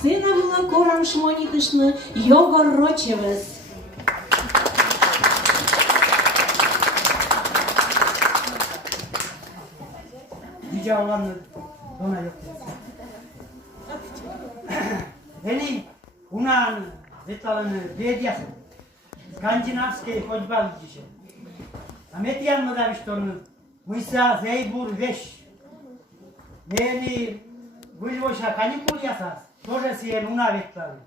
Сына была корам шмонитышны Йогор Рочевес. Yüce olanı dona yok desin. Beni unan zetalanı bediyası. Skandinavske hoćbal dişe. Ametiyan mı da işte onu. Mıysa zeybur veş. Beni Vâlvoșa canicul yasas. Тоже се луна ветлави.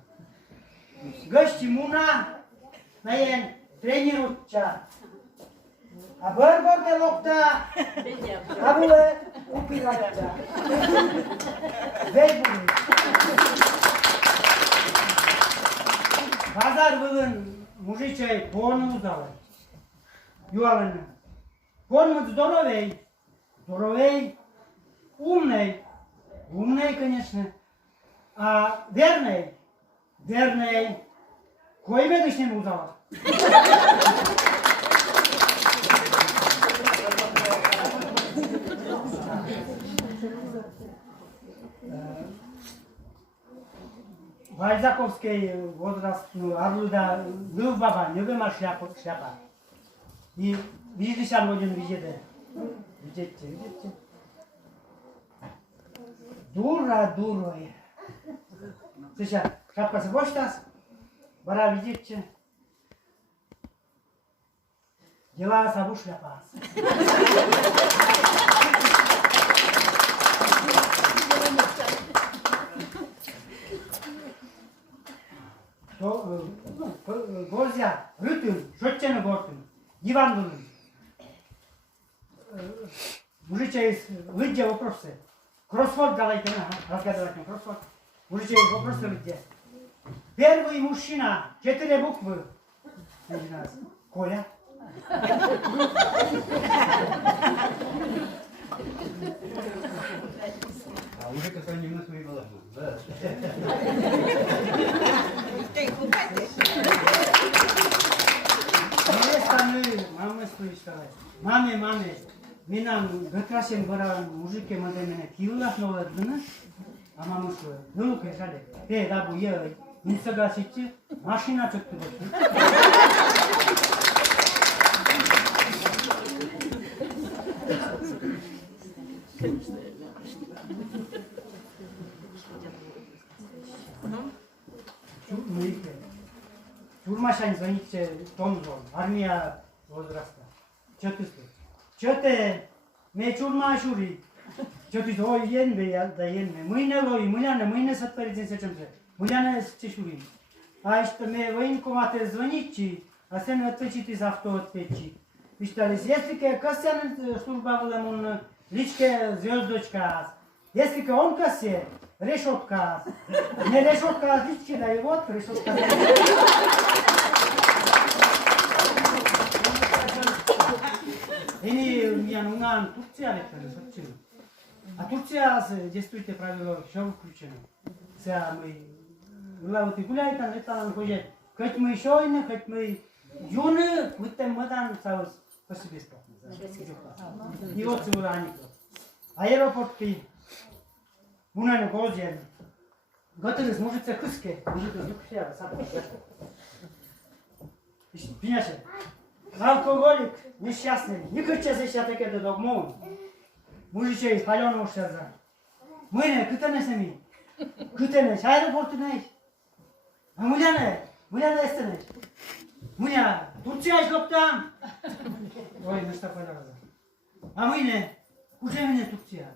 Гъщи муна наен тренируча. А бърбър де локта. Абуле упирача. Зейбули. Bazar vılın mujicei ponu uzală. Ioalănă. Pon mă dorovei. Dorovei umnei. Умной, конечно, а верной, кой ведеш не му дала? Бальзаковский возраст, Арлуда, был баба, не выма шляпа. И видишь, один видите. Видите? Дура. Слушай, шапка с бочтас, бара видите. Дела сабу шляпас. Горзя, рытын, шотчені бортын, диван дунын. Мужича из лыджа вопросы. Кроссворд давайте, разгадывайте кроссворд. Мужичей вопросы где? Первый мужчина, 4 буквы. Коля. А уже какой-нибудь свои была. Да. Маме свои сказать. Маме. Минам гătrașem băra mujike mădemene kiulah noverdını ama şu yolu keşale. Da bu ya insaga çekti maşina çöktü başına. Turmaşan звоните Томзон, армия возраста. Чоте мечурмашури. Чоте ой енбе да енбе. Мâine сătăriți în secemse. Mâine șuri. А что мне военкомате звоните, а се не отвечите за авто отвечи. Вижте, если касен служба была он личке звездочка. Если он касе решетка. Не решетка, личке да и вот решетка. Я на Турция летали, собственно. А Турция действует правило, что включено. Це мы лавати гуляйте, не там ходять. Хоть мы еще иные, хоть мы юные, мы там саус по себе бесплатно. И вот сегодня они. Аэропорты, муна не гозен. Готовы сможете хуске, можете зукшия, сапа. Понимаешь? Алкоголик несчастный, не кричи сейчас таке до дому. Мужичей паленого шаза. Мы не кытаны сами. Кытаны, аэропорты не. А муляне эстаны. Муля, Турция yok там. Ой, ну что поляла. А мы не, уже мне Турция.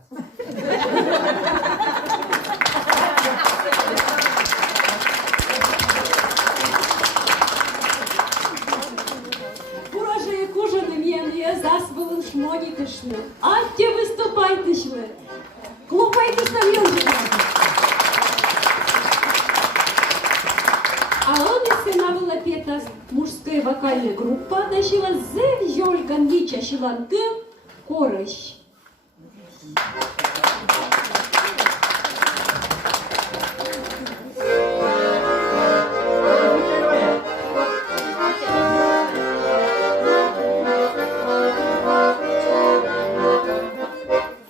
Заспали шмонітишли, аття виступайтешли, клопайтеш на в'южі. А он останавливала п'ята мужская вокальная группа, начала зевьёльган нича шилантым корыш.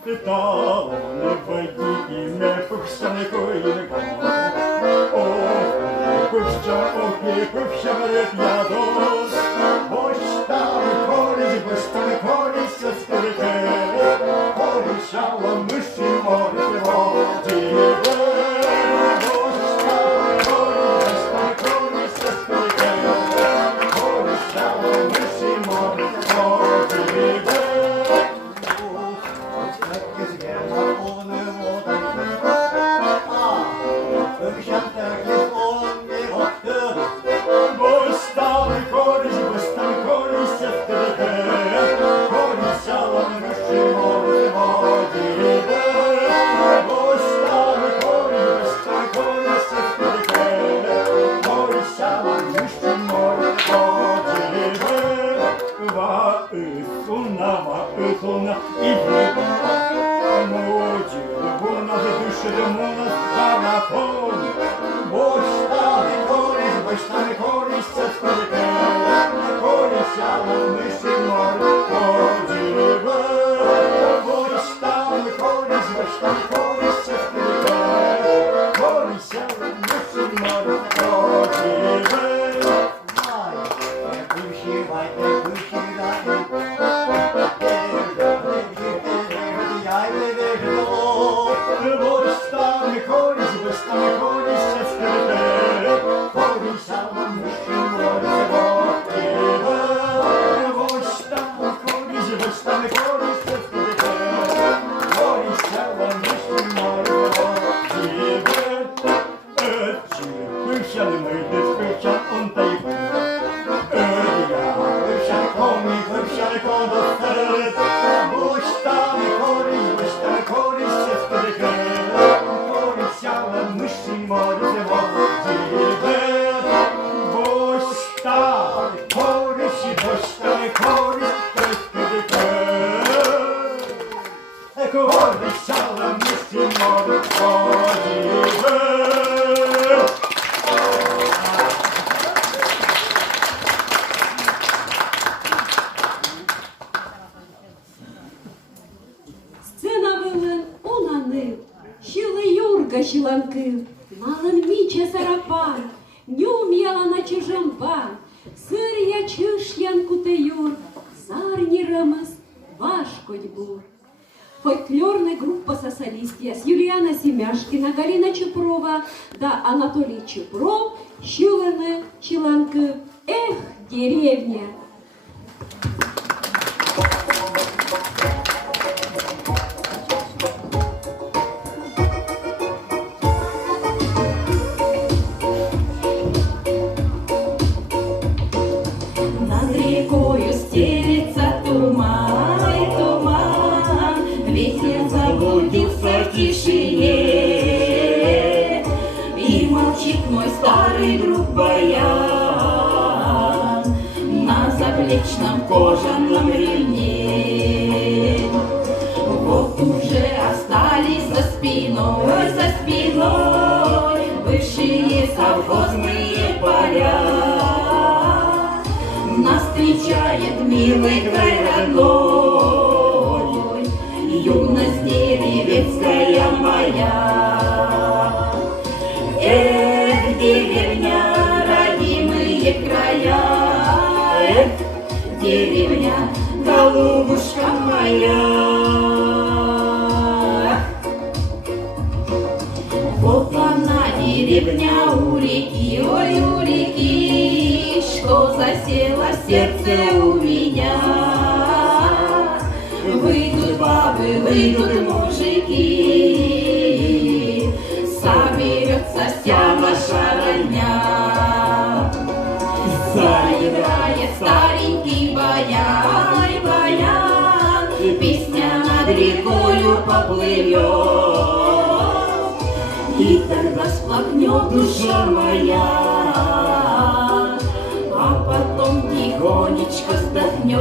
Питала, не вийдіть і не пухся, не койне. щедрик я тут. Ось там користь, ось там користь, ось старики. Порішала миші море воді. Ось там користь, ось там користь, ось старики. Порішала миші море воді. Ось таке з'єдна повне вода. Сцена вилен унанив, щили Юрка щіланкив, мален міче сарапан, ню м'яла на чужамбан, сир я чиш'янку те юр, зарні ремес, важкоть бур. Фольклорная группа «Сосолистия» Юлиана Семяшкина, Галина Чупрова да Анатолий Чупров, щулены Чиланка, эх, деревня. Над рекою стелится туман, ветер заблудился в тишине, и молчит мой старый друг Баян на заплечном кожаном ремне. Вот уже остались за спиной бывшие совхозные поля. Нас встречает милый край родной, юность деревенская моя. Эх, деревня, родимые края, эх, деревня, голубушка моя. Вот она, деревня у реки, ой, у реки, что засело сердце у меня. Выйдут бабы, выйдут мужики, соберется вся наша родня. Заиграет старенький баян, песня над рекою поплывет, и тогда всплакнет душа моя, а потом тихонечко вздохнет.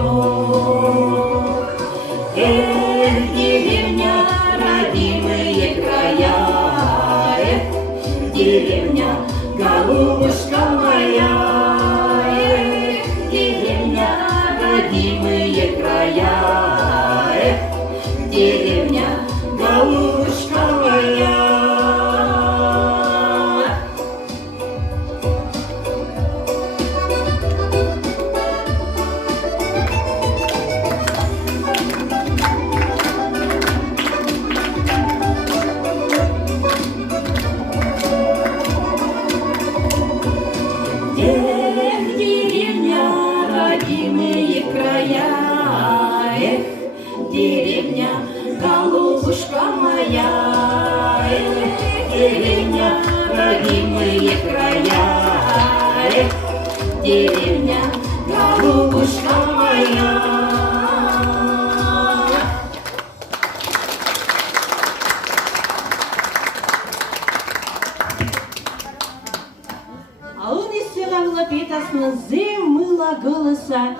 Эх, деревня, родимые края, эх, деревня, голубушка моя. Эх, деревня, родимые края, эх, деревня, голубушка моя. родимые края. Эх, деревня, голубушка моя. А он из села Глопетасна мыла голоса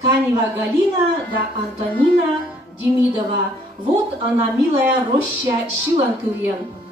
Канева Галина да Антонина Демидова. Вот она, милая роща Щиланкывен.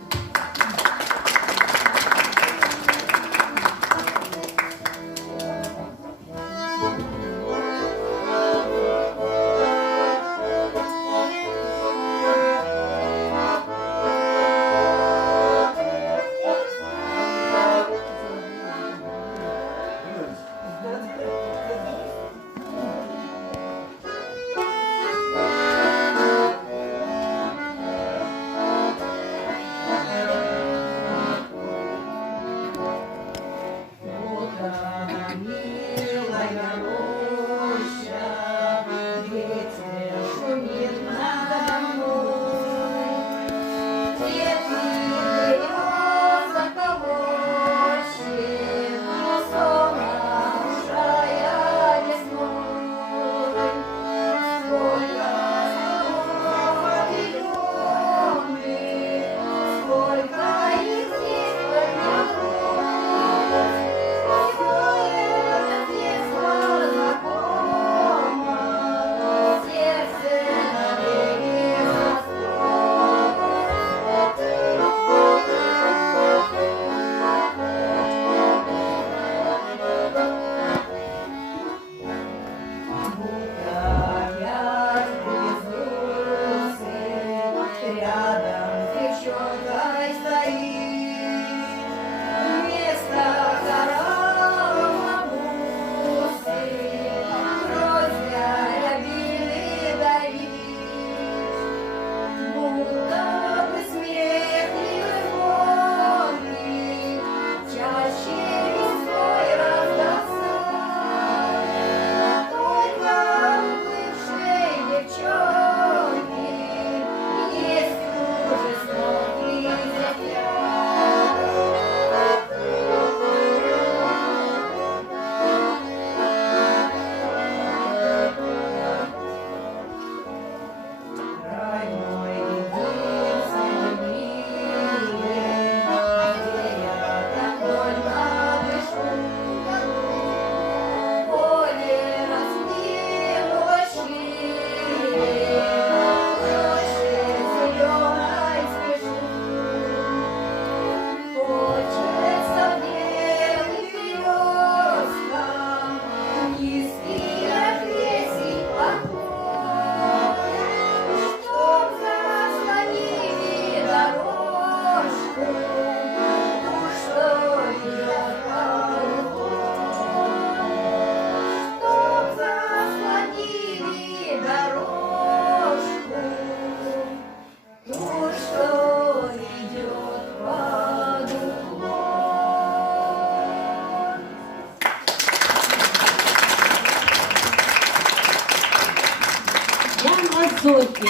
Зорьки,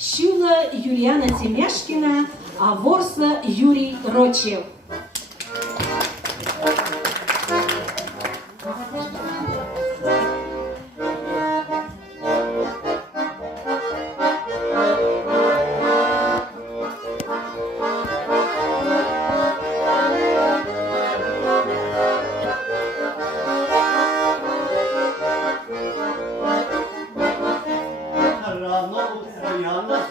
Щула Юліана Темяшкіна, а Ворса Юрій Рочев. Rana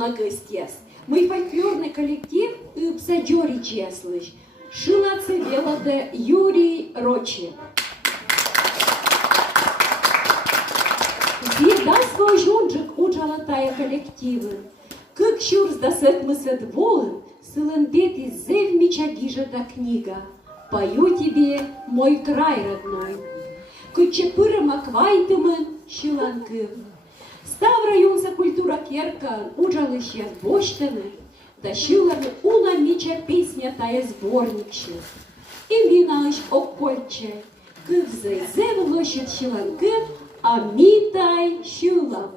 на гостес. Мы фольклорный коллектив и псадёри чеслыш. Шила цевелоде Юрий Рочи. З'єда свой жунджик учала тая коллективы. Как щурс да сет мы сет волын, сылендети зев мечагижа та книга. Пою тебе, мой край родной. Кычепырым аквайтымы щыланкы. Став районса культура керка, учалы ще боштаны, да щыланы уна меча песня тая сборникши. И минаш оккольче, кывзай зев лощит щыланкы, а митай щылам.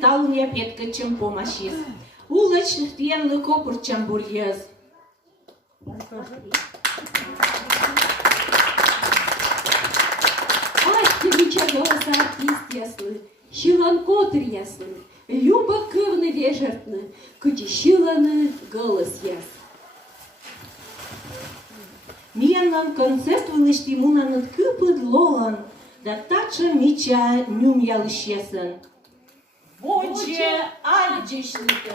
Талуния петкачем помощис. Улочных тьенлы копурчам бурьез. Астевича голоса артист ясны, щиланко трясны, люба кывны вежертны, кучи щиланы голос яс. Мияннан концерт вылыштимунан кыпыд лолан, да тача мича нюм ялышесен. Боче альдишника.